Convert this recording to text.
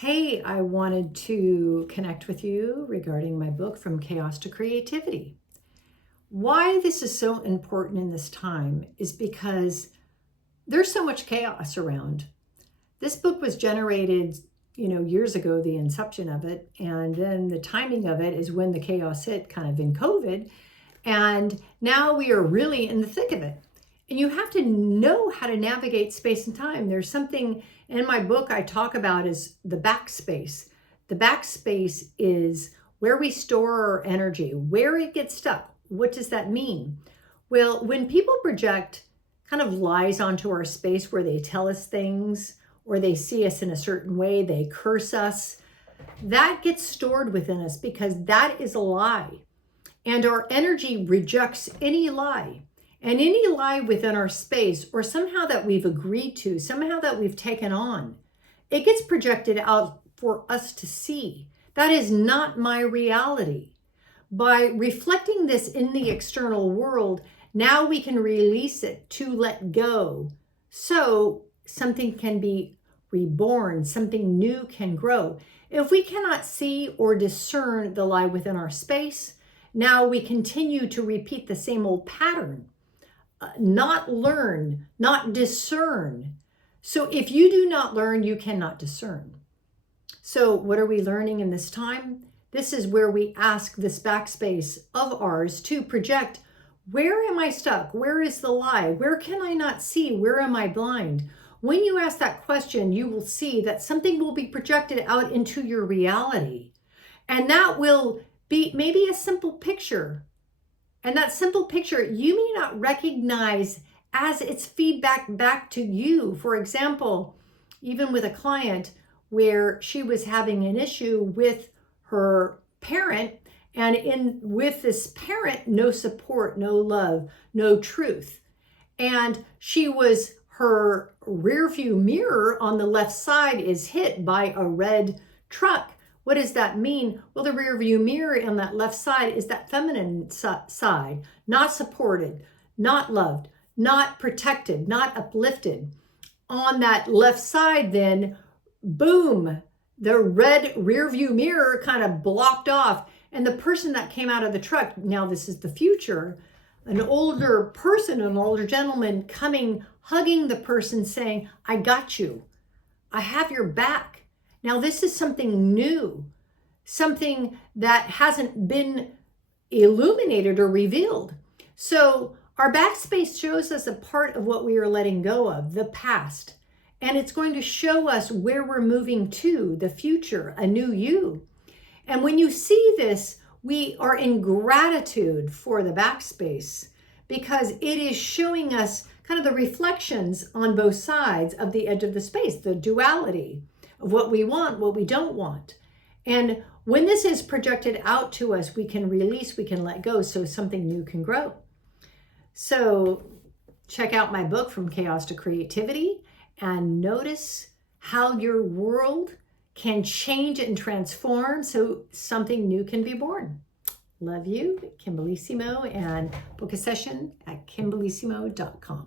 Hey, I wanted to connect with you regarding my book, From Chaos to Creativity. Why this is so important in this time is because there's so much chaos around. This book was generated, years ago, the inception of it, and then the timing of it is when the chaos hit kind of in COVID. And now we are really in the thick of it. And you have to know how to navigate space and time. There's something in my book I talk about is the backspace. The backspace is where we store our energy, where it gets stuck. What does that mean? Well, when people project kind of lies onto our space where they tell us things or they see us in a certain way, they curse us, that gets stored within us because that is a lie. And our energy rejects any lie. And any lie within our space, or somehow that we've agreed to, somehow that we've taken on, it gets projected out for us to see. That is not my reality. By reflecting this in the external world, now we can release it to let go. So something can be reborn, something new can grow. If we cannot see or discern the lie within our space, now we continue to repeat the same old pattern. Not learn, not discern. So if you do not learn, you cannot discern. So what are we learning in this time? This is where we ask this backspace of ours to project, where am I stuck? Where is the lie? Where can I not see? Where am I blind? When you ask that question, you will see that something will be projected out into your reality. And that will be maybe a simple picture. And that simple picture, you may not recognize as its feedback back to you. For example, even with a client where she was having an issue with her parent, and with this parent, no support, no love, no truth. And her rear view mirror on the left side is hit by a red truck. What does that mean? Well, the rear view mirror on that left side is that feminine side, not supported, not loved, not protected, not uplifted. On that left side, then, boom, the red rear view mirror kind of blocked off. And the person that came out of the truck, now this is the future, an older person, an older gentleman coming, hugging the person saying, I got you. I have your back. Now, this is something new, something that hasn't been illuminated or revealed. So our backspace shows us a part of what we are letting go of, the past. And it's going to show us where we're moving to, the future, a new you. And when you see this, we are in gratitude for the backspace because it is showing us kind of the reflections on both sides of the edge of the space, the duality of what we want, what we don't want. And when this is projected out to us, we can release, we can let go so something new can grow. So check out my book, From Chaos to Creativity, and notice how your world can change and transform so something new can be born. Love you, Kimberlissimo, and book a session at kimberlissimo.com.